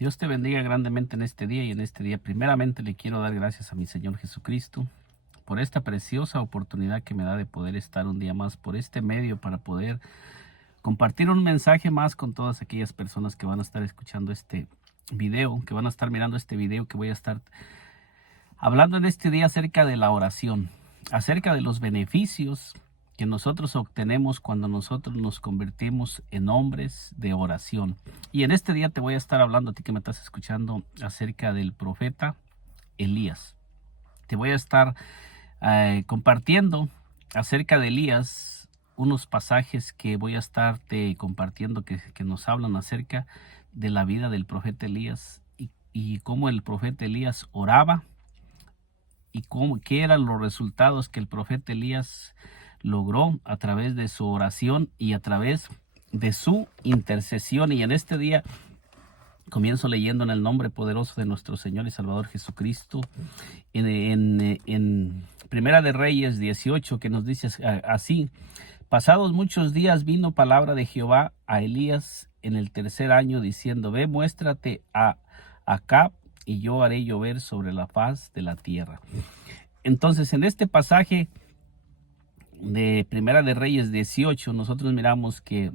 Dios te bendiga grandemente en este día y en este día primeramente le quiero dar gracias a mi Señor Jesucristo por esta preciosa oportunidad que me da de poder estar un día más por este medio para poder compartir un mensaje más con todas aquellas personas que van a estar escuchando este video, que van a estar mirando este video que voy a estar hablando en este día acerca de la oración, acerca de los beneficios que nosotros obtenemos cuando nosotros nos convertimos en hombres de oración. Y en este día te voy a estar hablando a ti que me estás escuchando acerca del profeta Elías. Te voy a estar compartiendo acerca de Elías unos pasajes que voy a estarte compartiendo que nos hablan acerca de la vida del profeta Elías y cómo el profeta Elías oraba y qué eran los resultados que el profeta Elías logró a través de su oración y a través de su intercesión. Y en este día comienzo leyendo en el nombre poderoso de nuestro Señor y Salvador Jesucristo, en Primera de Reyes 18, que nos dice así: pasados muchos días vino palabra de Jehová a Elías en el tercer año, diciendo: ve, muéstrate a Acab, y yo haré llover sobre la faz de la tierra. Entonces, en este pasaje de Primera de Reyes 18, nosotros miramos que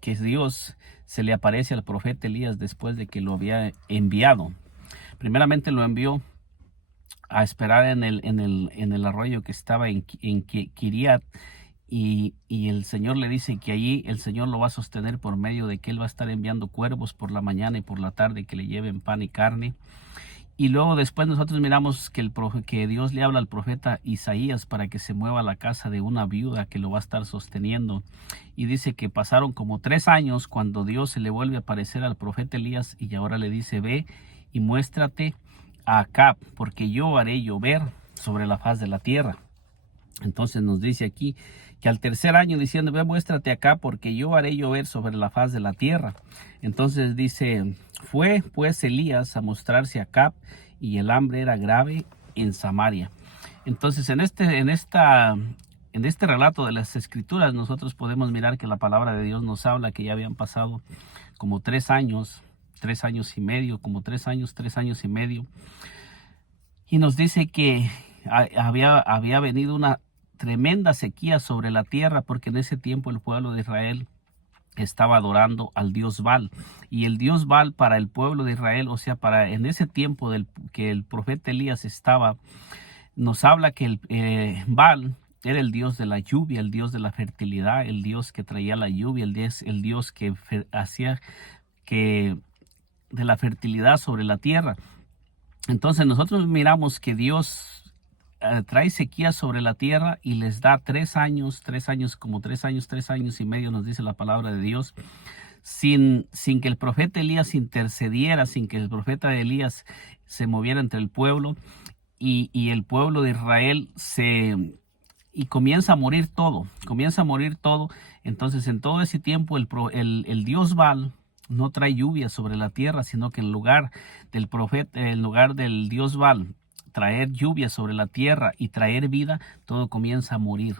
Dios se le aparece al profeta Elías después de que lo había enviado. Primeramente lo envió a esperar en el arroyo que estaba en Kiriat, y el Señor le dice que allí el Señor lo va a sostener por medio de que Él va a estar enviando cuervos por la mañana y por la tarde que le lleven pan y carne. Y luego después nosotros miramos que Dios le habla al profeta Isaías para que se mueva a la casa de una viuda que lo va a estar sosteniendo. Y dice que pasaron como 3 años cuando Dios se le vuelve a aparecer al profeta Elías y ahora le dice: ve y muéstrate a Acab, porque yo haré llover sobre la faz de la tierra. Entonces nos dice aquí que al tercer año diciendo: ve, muéstrate acá, porque yo haré llover sobre la faz de la tierra. Entonces dice: fue pues Elías a mostrarse a Acab, y el hambre era grave en Samaria. Entonces en este relato de las escrituras nosotros podemos mirar que la palabra de Dios nos habla que ya habían pasado como 3 años, 3 años y medio, como 3 años, 3 años y medio. Y nos dice que había venido una tremenda sequía sobre la tierra, porque en ese tiempo el pueblo de Israel estaba adorando al dios Baal. Y el dios Baal para el pueblo de Israel, o sea, para en ese tiempo que el profeta Elías estaba, nos habla que el Baal era el dios de la lluvia, el dios de la fertilidad, el dios que traía la lluvia, el dios que hacía que de la fertilidad sobre la tierra. Entonces nosotros miramos que Dios trae sequía sobre la tierra y les da 3 años, 3 años y medio, nos dice la palabra de Dios, sin que el profeta Elías intercediera, sin que el profeta Elías se moviera entre el pueblo y el pueblo de Israel y comienza a morir todo. Entonces en todo ese tiempo el dios Baal no trae lluvia sobre la tierra, sino que en lugar del dios Baal traer lluvia sobre la tierra y traer vida, todo comienza a morir.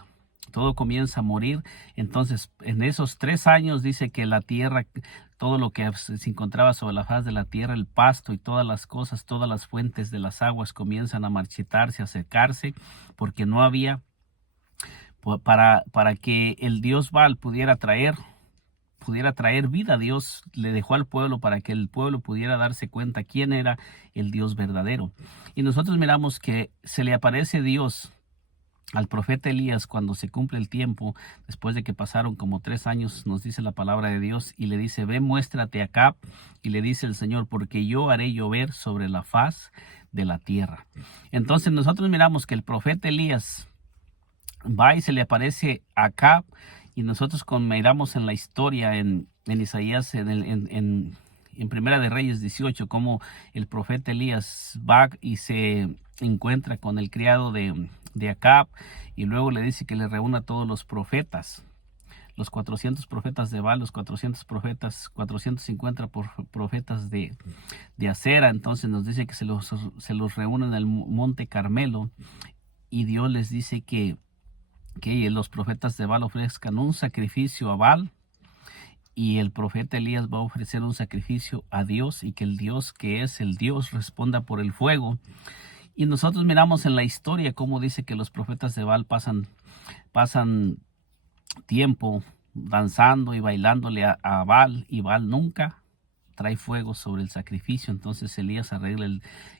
Entonces en esos 3 años dice que la tierra, todo lo que se encontraba sobre la faz de la tierra, el pasto y todas las cosas, todas las fuentes de las aguas comienzan a marchitarse, a secarse, porque no había para que el dios Baal pudiera traer vida. Dios le dejó al pueblo para que el pueblo pudiera darse cuenta quién era el Dios verdadero. Y nosotros miramos que se le aparece Dios al profeta Elías cuando se cumple el tiempo, después de que pasaron como 3 años, nos dice la palabra de Dios, y le dice: ve, muéstrate acá, y le dice el Señor: porque yo haré llover sobre la faz de la tierra. Entonces nosotros miramos que el profeta Elías va y se le aparece acá, y nosotros miramos en la historia en Isaías, en Primera de Reyes 18, como el profeta Elías va y se encuentra con el criado de Acab, y luego le dice que le reúna a todos los profetas, los 400 profetas de Baal, los 450 profetas de Acera. Entonces nos dice que se los reúne en el monte Carmelo, y Dios les dice que los profetas de Baal ofrezcan un sacrificio a Baal, y el profeta Elías va a ofrecer un sacrificio a Dios, y que el Dios que es el Dios responda por el fuego. Y nosotros miramos en la historia cómo dice que los profetas de Baal pasan tiempo danzando y bailándole a Baal, y Baal nunca trae fuego sobre el sacrificio. Entonces Elías arregla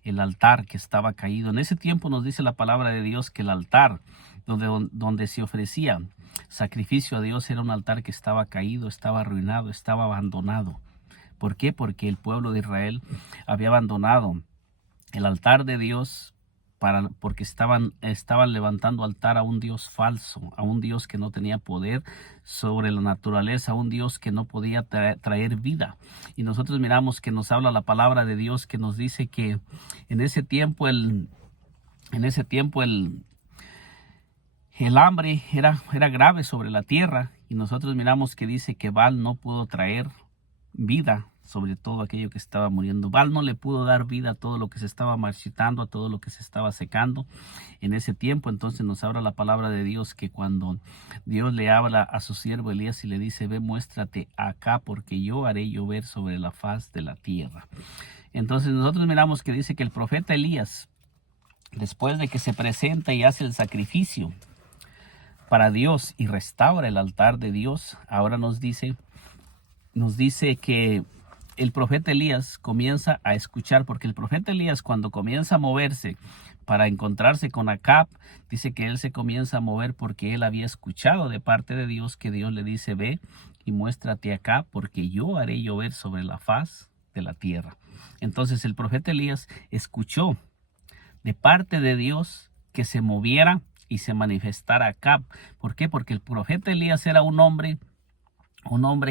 el altar que estaba caído. En ese tiempo nos dice la palabra de Dios que el altar donde se ofrecía sacrificio a Dios era un altar que estaba caído, estaba arruinado, estaba abandonado. ¿Por qué? Porque el pueblo de Israel había abandonado el altar de Dios porque estaban levantando altar a un Dios falso, a un Dios que no tenía poder sobre la naturaleza, a un Dios que no podía traer vida. Y nosotros miramos que nos habla la palabra de Dios, que nos dice que en ese tiempo el hambre era grave sobre la tierra, y nosotros miramos que dice que Baal no pudo traer vida sobre todo aquello que estaba muriendo. Baal no le pudo dar vida a todo lo que se estaba marchitando, a todo lo que se estaba secando en ese tiempo. Entonces nos habla la palabra de Dios que cuando Dios le habla a su siervo Elías y le dice: ve, muéstrate acá, porque yo haré llover sobre la faz de la tierra. Entonces nosotros miramos que dice que el profeta Elías, después de que se presenta y hace el sacrificio para Dios y restaura el altar de Dios, ahora nos dice que el profeta Elías comienza a escuchar, porque el profeta Elías, cuando comienza a moverse para encontrarse con Acab, dice que él se comienza a mover porque él había escuchado de parte de Dios que Dios le dice: ve y muéstrate acá, porque yo haré llover sobre la faz de la tierra. Entonces el profeta Elías escuchó de parte de Dios que se moviera y se manifestara Acab. ¿Por qué? Porque el profeta Elías era un hombre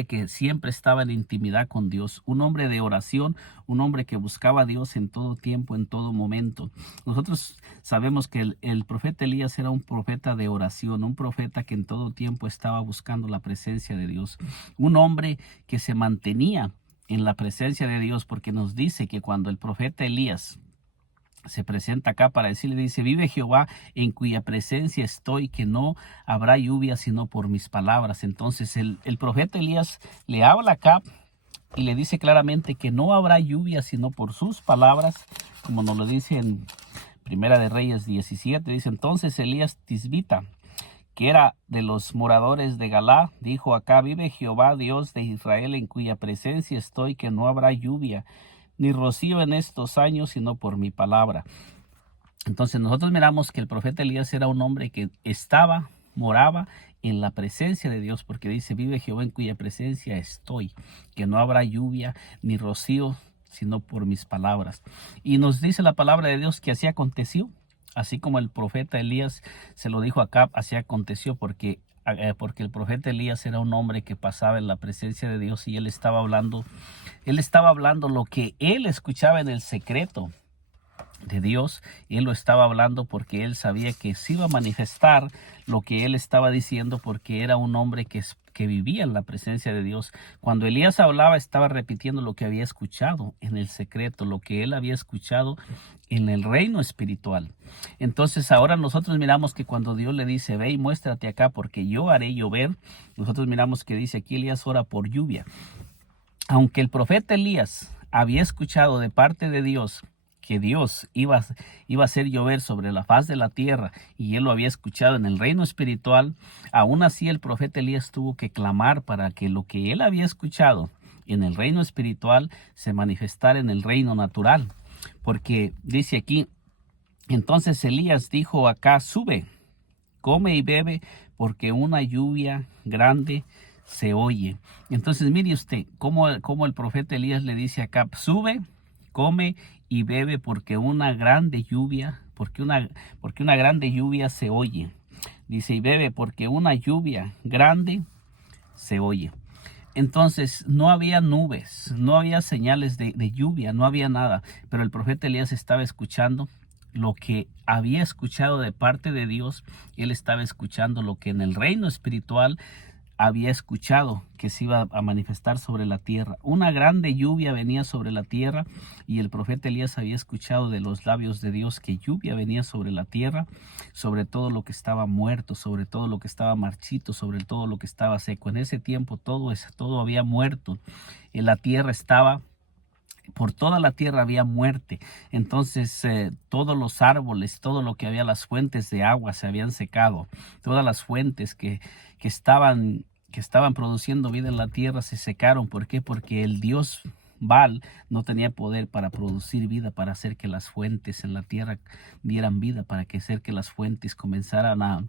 que siempre estaba en intimidad con Dios, un hombre de oración, un hombre que buscaba a Dios en todo tiempo, en todo momento. Nosotros sabemos que el profeta Elías era un profeta de oración, un profeta que en todo tiempo estaba buscando la presencia de Dios, un hombre que se mantenía en la presencia de Dios, porque nos dice que cuando el profeta Elías se presenta acá para decirle, dice: vive Jehová, en cuya presencia estoy, que no habrá lluvia sino por mis palabras. Entonces el profeta Elías le habla acá y le dice claramente que no habrá lluvia sino por sus palabras, como nos lo dice en Primera de Reyes 17. Dice: entonces Elías Tisbita, que era de los moradores de Galá, dijo acá: vive Jehová, Dios de Israel, en cuya presencia estoy, que no habrá lluvia ni rocío en estos años, sino por mi palabra. Entonces nosotros miramos que el profeta Elías era un hombre que moraba en la presencia de Dios, porque dice: vive Jehová, en cuya presencia estoy, que no habrá lluvia ni rocío, sino por mis palabras. Y nos dice la palabra de Dios que así aconteció, así como el profeta Elías se lo dijo a Acab, así aconteció, porque el profeta Elías era un hombre que pasaba en la presencia de Dios, y él estaba hablando lo que él escuchaba en el secreto de Dios. Él lo estaba hablando porque él sabía que se iba a manifestar lo que él estaba diciendo, porque era un hombre que vivía en la presencia de Dios. Cuando Elías hablaba, estaba repitiendo lo que había escuchado en el secreto, lo que él había escuchado en el reino espiritual. Entonces ahora nosotros miramos que cuando Dios le dice: ve y muéstrate acá, porque yo haré llover, nosotros miramos que dice aquí: Elías ora por lluvia. Aunque el profeta Elías había escuchado de parte de Dios que Dios iba a hacer llover sobre la faz de la tierra, y él lo había escuchado en el reino espiritual, aún así el profeta Elías tuvo que clamar para que lo que él había escuchado en el reino espiritual se manifestara en el reino natural. Porque dice aquí: entonces Elías dijo acá: sube, come y bebe, porque una lluvia grande se oye. Entonces mire usted cómo el profeta Elías le dice acá: sube, come y bebe, porque una grande lluvia se oye. Dice: y bebe, porque una lluvia grande se oye. Entonces no había nubes, no había señales de lluvia, no había nada, pero el profeta Elías estaba escuchando lo que había escuchado de parte de Dios. Él estaba escuchando lo que en el reino espiritual había escuchado que se iba a manifestar sobre la tierra. Una grande lluvia venía sobre la tierra y el profeta Elías había escuchado de los labios de Dios que lluvia venía sobre la tierra, sobre todo lo que estaba muerto, sobre todo lo que estaba marchito, sobre todo lo que estaba seco. En ese tiempo todo había muerto. En la tierra estaba por toda la tierra había muerte. Entonces todos los árboles, todo lo que había, las fuentes de agua se habían secado. Todas las fuentes que estaban produciendo vida en la tierra se secaron. ¿Por qué? Porque el Dios Baal no tenía poder para producir vida, para hacer que las fuentes en la tierra dieran vida, para hacer que las fuentes comenzaran a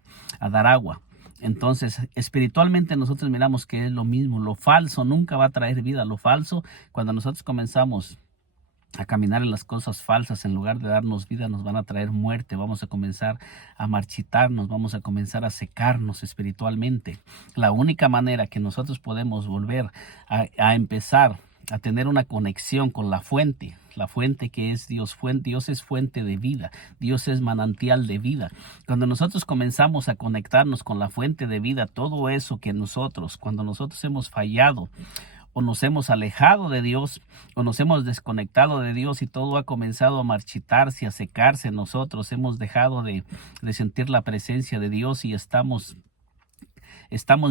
dar agua. Entonces, espiritualmente nosotros miramos que es lo mismo. Lo falso nunca va a traer vida. Lo falso, cuando nosotros comenzamos a caminar en las cosas falsas, en lugar de darnos vida, nos van a traer muerte. Vamos a comenzar a marchitarnos, vamos a comenzar a secarnos espiritualmente. La única manera que nosotros podemos volver a empezar a tener una conexión con la fuente que es Dios. Dios es fuente de vida, Dios es manantial de vida. Cuando nosotros comenzamos a conectarnos con la fuente de vida, todo eso que cuando nosotros hemos fallado o nos hemos alejado de Dios o nos hemos desconectado de Dios y todo ha comenzado a marchitarse, a secarse en nosotros, hemos dejado de sentir la presencia de Dios y estamos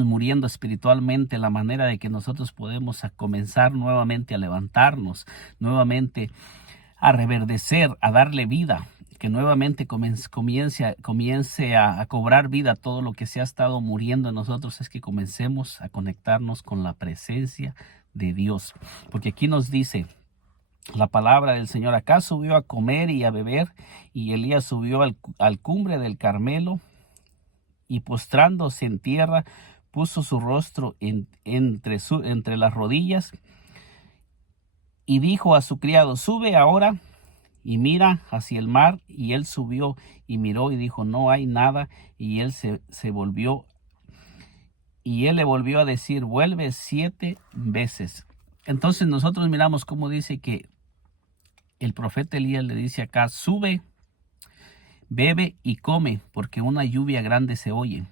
muriendo espiritualmente. La manera de que nosotros podemos comenzar nuevamente a levantarnos, nuevamente a reverdecer, a darle vida, que nuevamente comience a cobrar vida todo lo que se ha estado muriendo en nosotros, es que comencemos a conectarnos con la presencia de Dios. Porque aquí nos dice la palabra del Señor: acá subió a comer y a beber, y Elías subió al cumbre del Carmelo, y postrándose en tierra, puso su rostro entre las rodillas, y dijo a su criado: sube ahora y mira hacia el mar. Y él subió y miró y dijo: no hay nada. Y él le volvió a decir: vuelve 7 veces. Entonces nosotros miramos cómo dice que el profeta Elías le dice acá: sube, bebe y come, porque una lluvia grande se oye.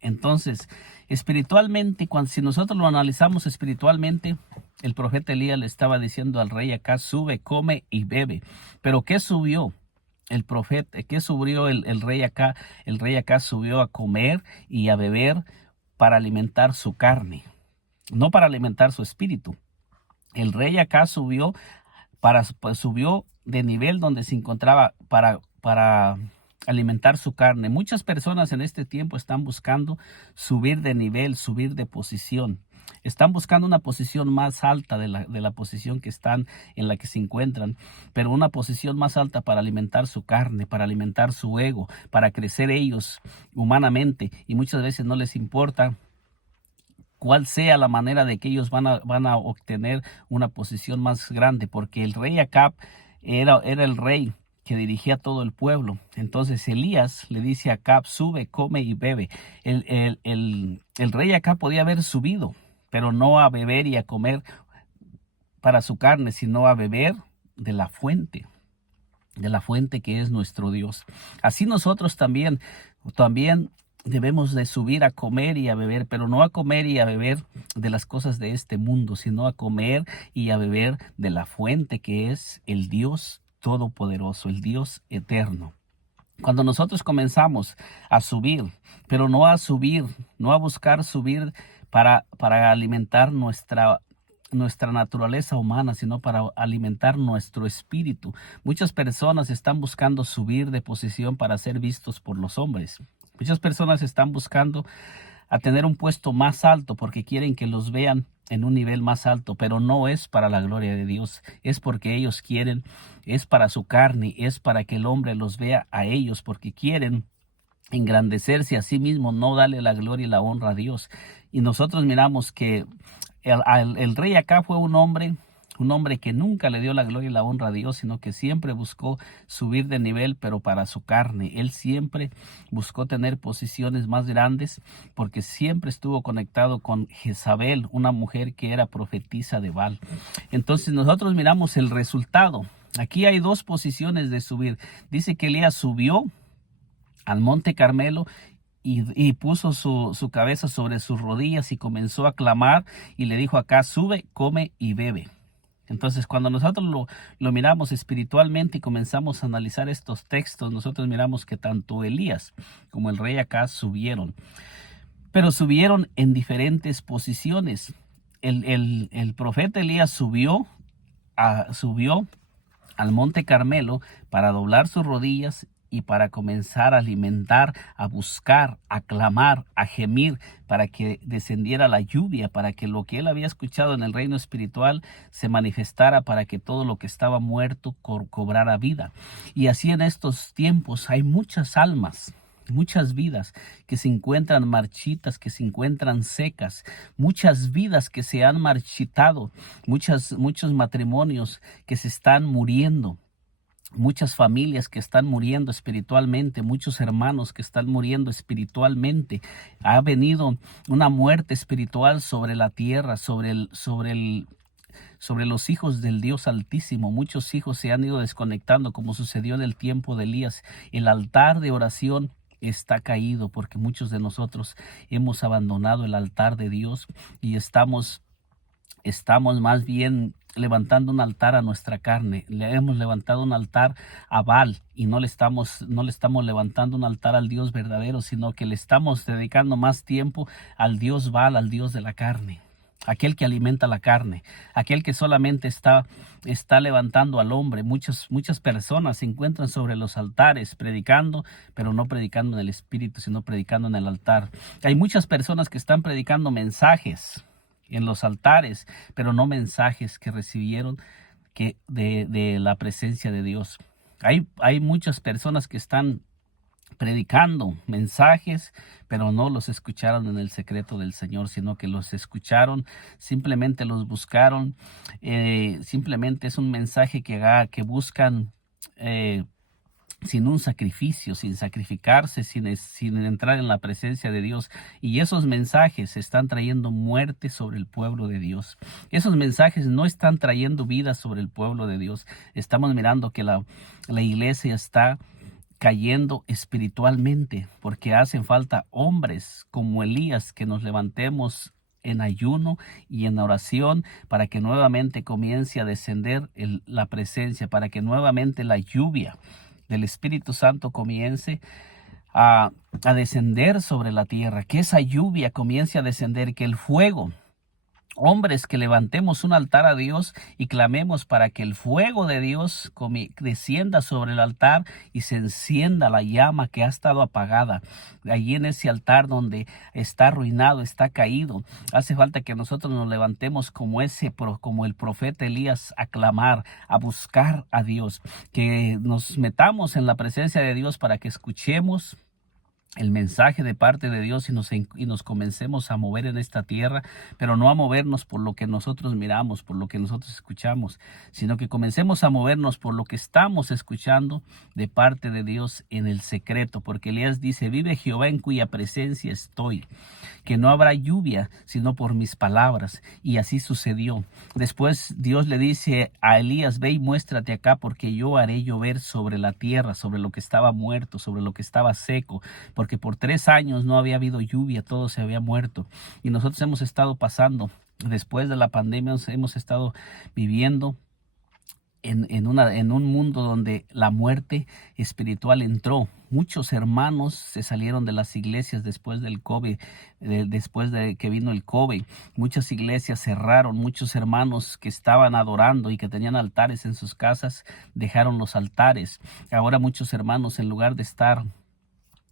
Entonces, espiritualmente, si nosotros lo analizamos espiritualmente, el profeta Elías le estaba diciendo al rey acá: sube, come y bebe. Pero ¿qué subió el profeta? ¿Qué subió el rey acá? El rey acá subió a comer y a beber para alimentar su carne, no para alimentar su espíritu. El rey acá subió de nivel donde se encontraba para alimentar su carne. Muchas personas en este tiempo están buscando subir de nivel, subir de posición. Están buscando una posición más alta de la posición en la que se encuentran, pero una posición más alta para alimentar su carne, para alimentar su ego, para crecer ellos humanamente, y muchas veces no les importa cuál sea la manera de que ellos van a obtener una posición más grande, porque el rey Acab era el rey que dirigía a todo el pueblo. Entonces Elías le dice a Acab: sube, come y bebe. El rey Acab podía haber subido, pero no a beber y a comer para su carne, sino a beber de la fuente que es nuestro Dios. Así nosotros también debemos de subir a comer y a beber, pero no a comer y a beber de las cosas de este mundo, sino a comer y a beber de la fuente que es el Dios todopoderoso, el Dios eterno. Cuando nosotros comenzamos a subir, pero no a buscar subir para alimentar nuestra naturaleza humana, sino para alimentar nuestro espíritu. Muchas personas están buscando subir de posición para ser vistos por los hombres. Muchas personas están buscando a tener un puesto más alto porque quieren que los vean en un nivel más alto, pero no es para la gloria de Dios, es porque ellos quieren, es para su carne, es para que el hombre los vea a ellos, porque quieren engrandecerse a sí mismo, no darle la gloria y la honra a Dios. Y nosotros miramos que el rey acá fue un hombre que nunca le dio la gloria y la honra a Dios, sino que siempre buscó subir de nivel, pero para su carne. Él siempre buscó tener posiciones más grandes porque siempre estuvo conectado con Jezabel, una mujer que era profetisa de Baal. Entonces nosotros miramos el resultado. Aquí hay 2 posiciones de subir. Dice que Elías subió al monte Carmelo y puso su cabeza sobre sus rodillas y comenzó a clamar y le dijo a Acab: sube, come y bebe. Entonces, cuando nosotros lo miramos espiritualmente y comenzamos a analizar estos textos, nosotros miramos que tanto Elías como el rey Acab subieron, pero subieron en diferentes posiciones. El profeta Elías subió al monte Carmelo para doblar sus rodillas y para comenzar a alimentar, a buscar, a clamar, a gemir, para que descendiera la lluvia, para que lo que él había escuchado en el reino espiritual se manifestara, para que todo lo que estaba muerto cobrara vida. Y así en estos tiempos hay muchas almas, muchas vidas que se encuentran marchitas, que se encuentran secas, muchas vidas que se han marchitado, muchos matrimonios que se están muriendo, muchas familias que están muriendo espiritualmente, muchos hermanos que están muriendo espiritualmente. Ha venido una muerte espiritual sobre la tierra, sobre los hijos del Dios Altísimo. Muchos hijos se han ido desconectando, como sucedió en el tiempo de Elías. El altar de oración está caído porque muchos de nosotros hemos abandonado el altar de Dios y estamos más bien levantando un altar a nuestra carne. Le hemos levantado un altar a Baal y no le estamos levantando un altar al Dios verdadero, sino que le estamos dedicando más tiempo al Dios Baal, al Dios de la carne, aquel que alimenta la carne, aquel que solamente está levantando al hombre. Muchas personas se encuentran sobre los altares predicando, pero no predicando en el espíritu, sino predicando en el altar. Hay muchas personas que están predicando mensajes en los altares, pero no mensajes que recibieron de la presencia de Dios. Hay muchas personas que están predicando mensajes, pero no los escucharon en el secreto del Señor, sino que los escucharon, simplemente los buscaron. Simplemente es un mensaje que buscan sin un sacrificio, sin sacrificarse, sin entrar en la presencia de Dios. Y esos mensajes están trayendo muerte sobre el pueblo de Dios. Esos mensajes no están trayendo vida sobre el pueblo de Dios. Estamos mirando que la iglesia está cayendo espiritualmente, porque hacen falta hombres como Elías que nos levantemos en ayuno y en oración para que nuevamente comience a descender la presencia, para que nuevamente la lluvia del Espíritu Santo comience a descender sobre la tierra, que esa lluvia comience a descender, que el fuego, hombres que levantemos un altar a Dios y clamemos para que el fuego de Dios descienda sobre el altar y se encienda la llama que ha estado apagada. Allí en ese altar donde está arruinado, está caído, hace falta que nosotros nos levantemos como el profeta Elías, a clamar, a buscar a Dios, que nos metamos en la presencia de Dios para que escuchemos el mensaje de parte de Dios y nos comencemos a mover en esta tierra, pero no a movernos por lo que nosotros miramos, por lo que nosotros escuchamos, sino que comencemos a movernos por lo que estamos escuchando de parte de Dios en el secreto, porque Elías dice: vive Jehová en cuya presencia estoy, que no habrá lluvia sino por mis palabras. Y así sucedió. Después Dios le dice a Elías: ve y muéstrate acá, porque yo haré llover sobre la tierra, sobre lo que estaba muerto, sobre lo que estaba seco, porque por 3 años no había habido lluvia, todo se había muerto. Y nosotros hemos estado pasando, después de la pandemia, hemos estado viviendo en un mundo donde la muerte espiritual entró. Muchos hermanos se salieron de las iglesias después del COVID, después de que vino el COVID. Muchas iglesias cerraron, muchos hermanos que estaban adorando y que tenían altares en sus casas dejaron los altares. Ahora muchos hermanos, en lugar de estar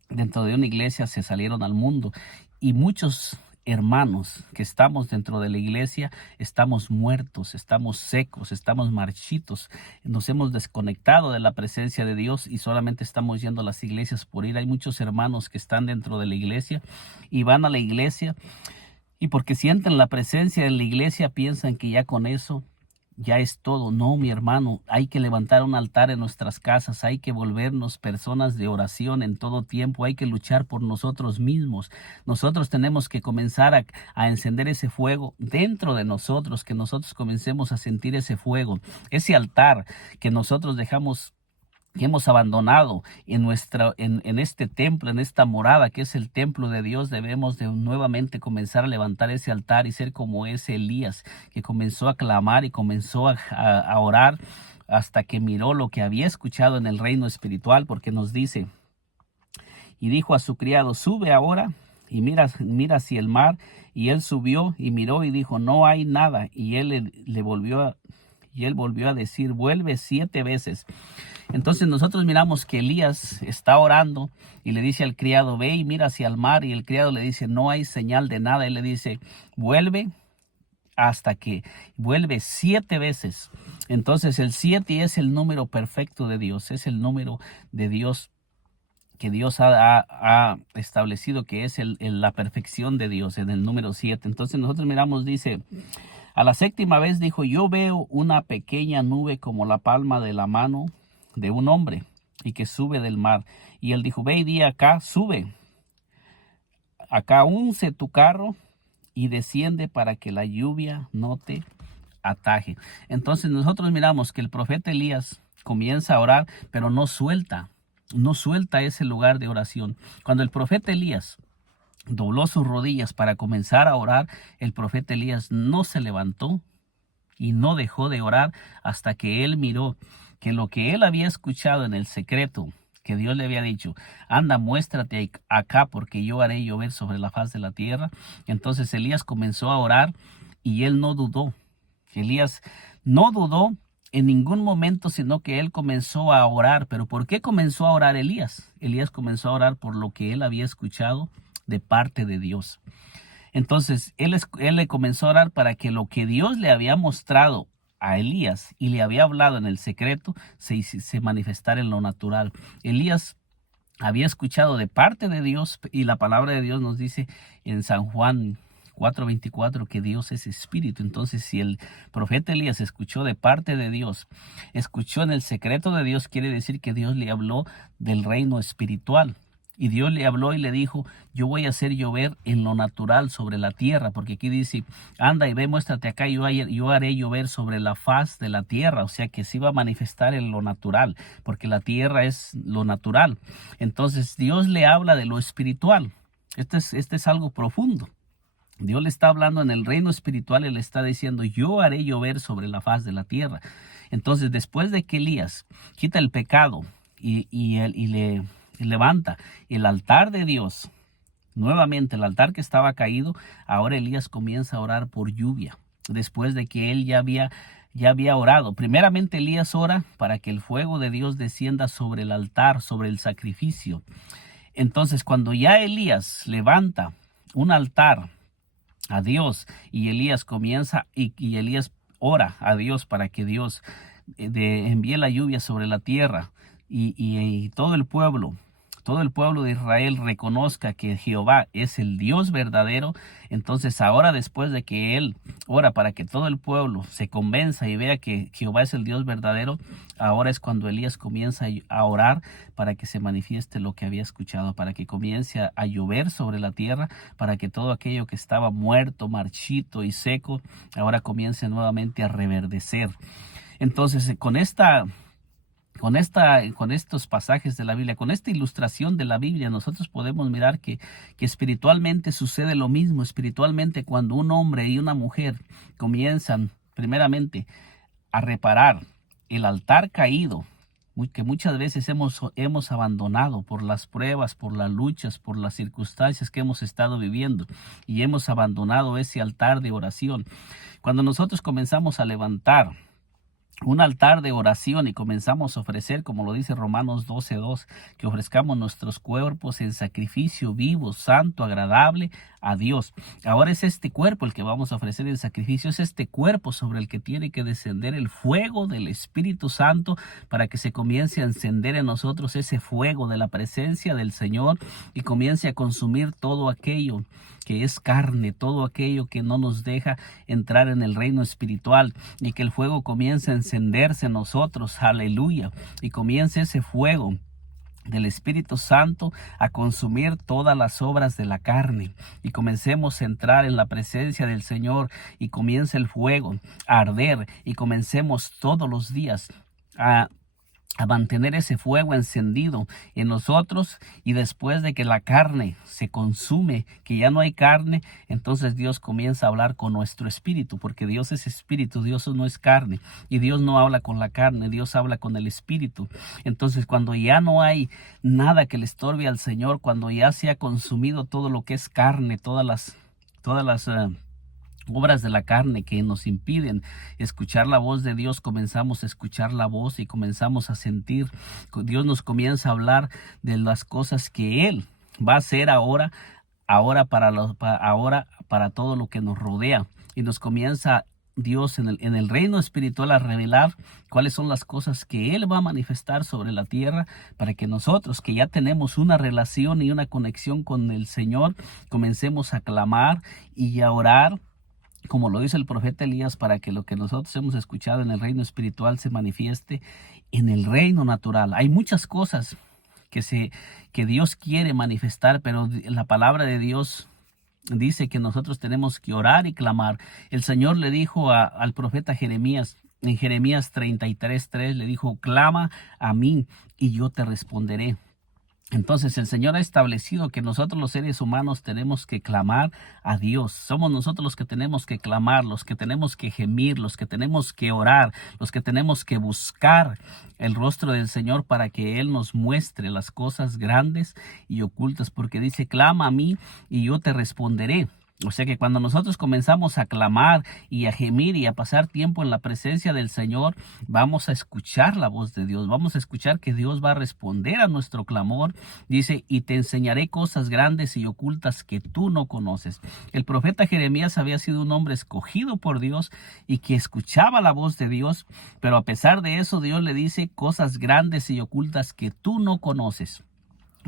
dentro de una iglesia, se salieron al mundo, y muchos hermanos que estamos dentro de la iglesia estamos muertos, estamos secos, estamos marchitos, nos hemos desconectado de la presencia de Dios y solamente estamos yendo a las iglesias por ir. Hay muchos hermanos que están dentro de la iglesia y van a la iglesia, y porque sienten la presencia de la iglesia piensan que ya con eso ya es todo. No, mi hermano, hay que levantar un altar en nuestras casas, hay que volvernos personas de oración en todo tiempo, hay que luchar por nosotros mismos. Nosotros tenemos que comenzar a encender ese fuego dentro de nosotros, que nosotros comencemos a sentir ese fuego, ese altar que nosotros dejamos que hemos abandonado en este templo, en esta morada que es el templo de Dios, debemos de nuevamente comenzar a levantar ese altar y ser como ese Elías que comenzó a clamar y comenzó a orar hasta que miró lo que había escuchado en el reino espiritual, porque nos dice: y dijo a su criado, sube ahora y mira hacia el mar. Y él subió y miró y dijo, no hay nada. Y él volvió a decir, vuelve 7 veces. Entonces nosotros miramos que Elías está orando y le dice al criado, ve y mira hacia el mar. Y el criado le dice, no hay señal de nada. Él le dice, vuelve hasta que vuelve 7 veces. Entonces el 7 es el número perfecto de Dios, es el número de Dios que Dios ha establecido, que es la perfección de Dios en el número 7. Entonces nosotros miramos, dice, a la 7ª vez dijo, yo veo una pequeña nube como la palma de la mano de un hombre y que sube del mar. Y él dijo, ve y di acá, sube, acá unce tu carro y desciende para que la lluvia no te ataje. Entonces nosotros miramos que el profeta Elías comienza a orar, pero no suelta ese lugar de oración. Cuando el profeta Elías dobló sus rodillas para comenzar a orar, el profeta Elías no se levantó y no dejó de orar hasta que él miró que lo que él había escuchado en el secreto, que Dios le había dicho, anda, muéstrate acá porque yo haré llover sobre la faz de la tierra. Entonces Elías comenzó a orar y él no dudó. Elías no dudó en ningún momento, sino que él comenzó a orar. ¿Pero por qué comenzó a orar Elías? Elías comenzó a orar por lo que él había escuchado de parte de Dios. Entonces, él le comenzó a orar para que lo que Dios le había mostrado a Elías y le había hablado en el secreto se manifestara en lo natural. Elías había escuchado de parte de Dios y la palabra de Dios nos dice en San Juan 4:24 que Dios es espíritu. Entonces, si el profeta Elías escuchó de parte de Dios, escuchó en el secreto de Dios, quiere decir que Dios le habló del reino espiritual. Y Dios le habló y le dijo, yo voy a hacer llover en lo natural sobre la tierra, porque aquí dice, anda y ve, muéstrate acá, yo haré llover sobre la faz de la tierra. O sea que se iba a manifestar en lo natural, porque la tierra es lo natural. Entonces Dios le habla de lo espiritual. Este es algo profundo. Dios le está hablando en el reino espiritual y le está diciendo, yo haré llover sobre la faz de la tierra. Entonces, después de que Elías quita el pecado y le levanta el altar de Dios, nuevamente el altar que estaba caído, ahora Elías comienza a orar por lluvia. Después de que él ya había orado. Primeramente Elías ora para que el fuego de Dios descienda sobre el altar, sobre el sacrificio. Entonces, cuando ya Elías levanta un altar a Dios y Elías comienza y Elías ora a Dios para que Dios envíe la lluvia sobre la tierra y todo el pueblo de Israel reconozca que Jehová es el Dios verdadero. Entonces ahora, después de que él ora para que todo el pueblo se convenza y vea que Jehová es el Dios verdadero, ahora es cuando Elías comienza a orar para que se manifieste lo que había escuchado, para que comience a llover sobre la tierra, para que todo aquello que estaba muerto, marchito y seco, ahora comience nuevamente a reverdecer. Entonces, con estos pasajes de la Biblia, con esta ilustración de la Biblia, nosotros podemos mirar que espiritualmente sucede lo mismo. Espiritualmente, cuando un hombre y una mujer comienzan primeramente a reparar el altar caído, que muchas veces hemos abandonado por las pruebas, por las luchas, por las circunstancias que hemos estado viviendo, y hemos abandonado ese altar de oración. Cuando nosotros comenzamos a levantar un altar de oración y comenzamos a ofrecer, como lo dice Romanos 12:2, que ofrezcamos nuestros cuerpos en sacrificio vivo, santo, agradable a Dios. Ahora es este cuerpo el que vamos a ofrecer en sacrificio, es este cuerpo sobre el que tiene que descender el fuego del Espíritu Santo para que se comience a encender en nosotros ese fuego de la presencia del Señor y comience a consumir todo aquello que es carne, todo aquello que no nos deja entrar en el reino espiritual, y que el fuego comience a encenderse en nosotros, aleluya, y comience ese fuego del Espíritu Santo a consumir todas las obras de la carne, y comencemos a entrar en la presencia del Señor y comience el fuego a arder, y comencemos todos los días a a mantener ese fuego encendido en nosotros, y después de que la carne se consume, que ya no hay carne, entonces Dios comienza a hablar con nuestro espíritu, porque Dios es espíritu, Dios no es carne, y Dios no habla con la carne, Dios habla con el espíritu. Entonces, cuando ya no hay nada que le estorbe al Señor, cuando ya se ha consumido todo lo que es carne, todas las obras de la carne que nos impiden escuchar la voz de Dios, comenzamos a escuchar la voz y comenzamos a sentir. Dios nos comienza a hablar de las cosas que Él va a hacer ahora para todo lo que nos rodea, y nos comienza Dios en el reino espiritual a revelar cuáles son las cosas que Él va a manifestar sobre la tierra, para que nosotros, que ya tenemos una relación y una conexión con el Señor, comencemos a clamar y a orar, como lo dice el profeta Elías, para que lo que nosotros hemos escuchado en el reino espiritual se manifieste en el reino natural. Hay muchas cosas que Dios quiere manifestar, pero la palabra de Dios dice que nosotros tenemos que orar y clamar. El Señor le dijo al profeta Jeremías, en Jeremías 33:3, le dijo: clama a mí y yo te responderé. Entonces el Señor ha establecido que nosotros los seres humanos tenemos que clamar a Dios. Somos nosotros los que tenemos que clamar, los que tenemos que gemir, los que tenemos que orar, los que tenemos que buscar el rostro del Señor para que Él nos muestre las cosas grandes y ocultas, porque dice: clama a mí y yo te responderé. O sea que cuando nosotros comenzamos a clamar y a gemir y a pasar tiempo en la presencia del Señor, vamos a escuchar la voz de Dios, vamos a escuchar que Dios va a responder a nuestro clamor. Dice: y te enseñaré cosas grandes y ocultas que tú no conoces. El profeta Jeremías había sido un hombre escogido por Dios y que escuchaba la voz de Dios, pero a pesar de eso Dios le dice: cosas grandes y ocultas que tú no conoces.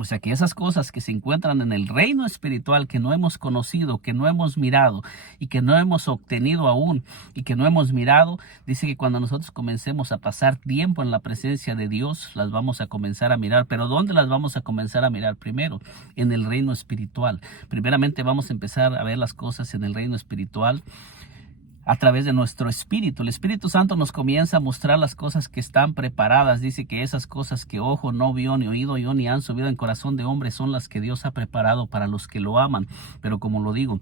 O sea que esas cosas que se encuentran en el reino espiritual, que no hemos conocido, que no hemos mirado y que no hemos obtenido aún y que no hemos mirado, dice que cuando nosotros comencemos a pasar tiempo en la presencia de Dios, las vamos a comenzar a mirar. Pero ¿dónde las vamos a comenzar a mirar? Primero, en el reino espiritual. Primeramente vamos a empezar a ver las cosas en el reino espiritual a través de nuestro espíritu. El Espíritu Santo nos comienza a mostrar las cosas que están preparadas. Dice que esas cosas que ojo no vio, ni oído yo, ni han subido en corazón de hombre, son las que Dios ha preparado para los que lo aman. Pero como lo digo,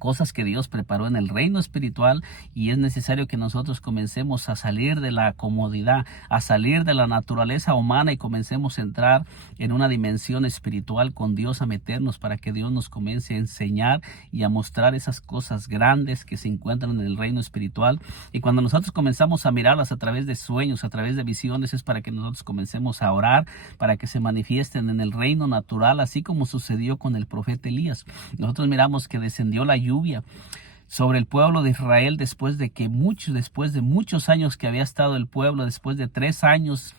cosas que Dios preparó en el reino espiritual, y es necesario que nosotros comencemos a salir de la comodidad, a salir de la naturaleza humana y comencemos a entrar en una dimensión espiritual con Dios, a meternos para que Dios nos comience a enseñar y a mostrar esas cosas grandes que se encuentran en el reino espiritual. Y cuando nosotros comenzamos a mirarlas a través de sueños, a través de visiones, es para que nosotros comencemos a orar para que se manifiesten en el reino natural, así como sucedió con el profeta Elías. Nosotros miramos que descendió la lluvia sobre el pueblo de Israel después de muchos años que había estado el pueblo, después de 3 años,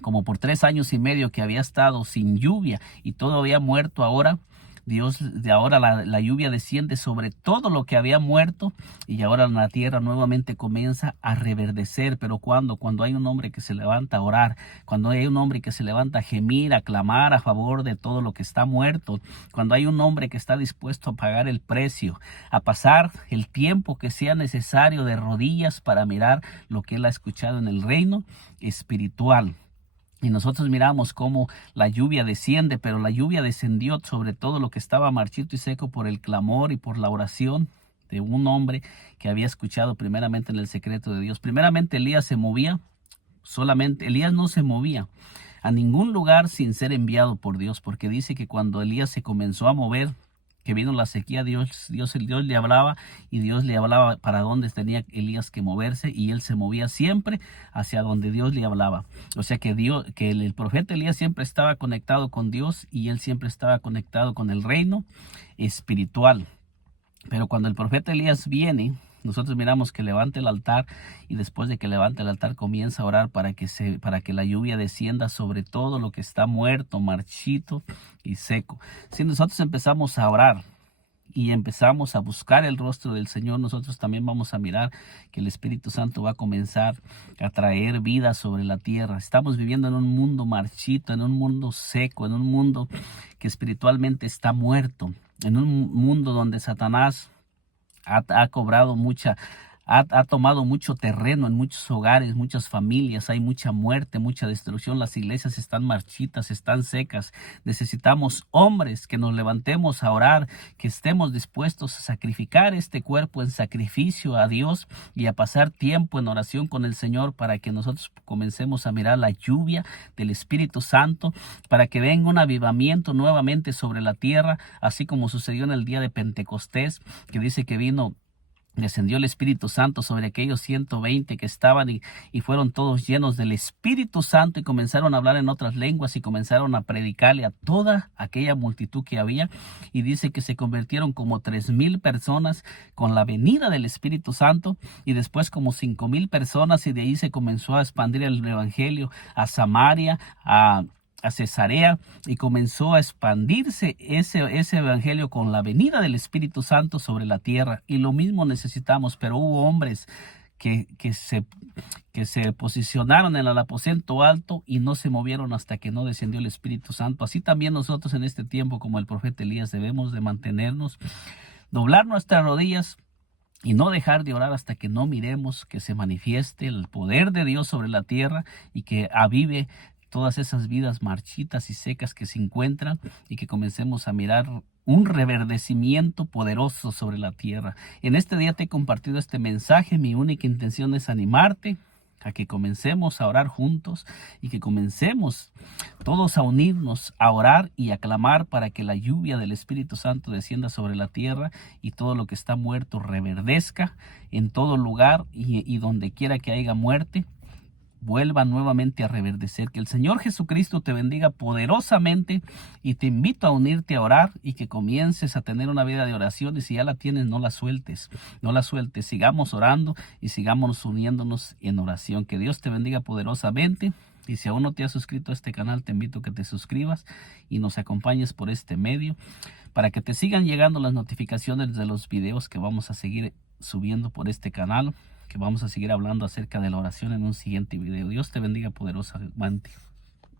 como por 3 años y medio que había estado sin lluvia y todo había muerto. Ahora la lluvia desciende sobre todo lo que había muerto, y ahora la tierra nuevamente comienza a reverdecer. Pero cuando hay un hombre que se levanta a orar, cuando hay un hombre que se levanta a gemir, a clamar a favor de todo lo que está muerto, cuando hay un hombre que está dispuesto a pagar el precio, a pasar el tiempo que sea necesario de rodillas para mirar lo que él ha escuchado en el reino espiritual. Y nosotros miramos cómo la lluvia desciende, pero la lluvia descendió sobre todo lo que estaba marchito y seco por el clamor y por la oración de un hombre que había escuchado primeramente en el secreto de Dios. Primeramente Elías se movía, solamente Elías no se movía a ningún lugar sin ser enviado por Dios, porque dice que cuando Elías se comenzó a mover, que vino la sequía, Dios le hablaba, y Dios le hablaba para dónde tenía Elías que moverse, y él se movía siempre hacia donde Dios le hablaba. O sea que el profeta Elías siempre estaba conectado con Dios, y él siempre estaba conectado con el reino espiritual. Pero cuando el profeta Elías viene, nosotros miramos que levanta el altar, y después de que levanta el altar comienza a orar para que la lluvia descienda sobre todo lo que está muerto, marchito y seco. Si nosotros empezamos a orar y empezamos a buscar el rostro del Señor, nosotros también vamos a mirar que el Espíritu Santo va a comenzar a traer vida sobre la tierra. Estamos viviendo en un mundo marchito, en un mundo seco, en un mundo que espiritualmente está muerto, en un mundo donde Satanás ha cobrado mucha ha tomado mucho terreno en muchos hogares, muchas familias. Hay mucha muerte, mucha destrucción. Las iglesias están marchitas, están secas. Necesitamos hombres que nos levantemos a orar, que estemos dispuestos a sacrificar este cuerpo en sacrificio a Dios y a pasar tiempo en oración con el Señor, para que nosotros comencemos a mirar la lluvia del Espíritu Santo, para que venga un avivamiento nuevamente sobre la tierra, así como sucedió en el día de Pentecostés, que dice que descendió el Espíritu Santo sobre aquellos 120 que estaban, y fueron todos llenos del Espíritu Santo y comenzaron a hablar en otras lenguas y comenzaron a predicarle a toda aquella multitud que había. Y dice que se convirtieron como 3,000 personas con la venida del Espíritu Santo, y después como 5,000 personas, y de ahí se comenzó a expandir el Evangelio a Samaria, a Cesarea, y comenzó a expandirse ese evangelio con la venida del Espíritu Santo sobre la tierra. Y lo mismo necesitamos, pero hubo hombres que se posicionaron en el aposento alto y no se movieron hasta que no descendió el Espíritu Santo. Así también nosotros en este tiempo, como el profeta Elías, debemos de mantenernos, doblar nuestras rodillas y no dejar de orar hasta que no miremos que se manifieste el poder de Dios sobre la tierra y que avive todas esas vidas marchitas y secas que se encuentran, y que comencemos a mirar un reverdecimiento poderoso sobre la tierra. En este día te he compartido este mensaje. Mi única intención es animarte a que comencemos a orar juntos y que comencemos todos a unirnos, a orar y a clamar para que la lluvia del Espíritu Santo descienda sobre la tierra y todo lo que está muerto reverdezca en todo lugar, y donde quiera que haya muerte, vuelva nuevamente a reverdecer. Que el Señor Jesucristo te bendiga poderosamente, y te invito a unirte a orar y que comiences a tener una vida de oración. Y si ya la tienes, no la sueltes, no la sueltes. Sigamos orando y sigamos uniéndonos en oración. Que Dios te bendiga poderosamente. Y si aún no te has suscrito a este canal, te invito a que te suscribas y nos acompañes por este medio, para que te sigan llegando las notificaciones de los videos que vamos a seguir subiendo por este canal, que vamos a seguir hablando acerca de la oración en un siguiente video. Dios te bendiga poderosamente.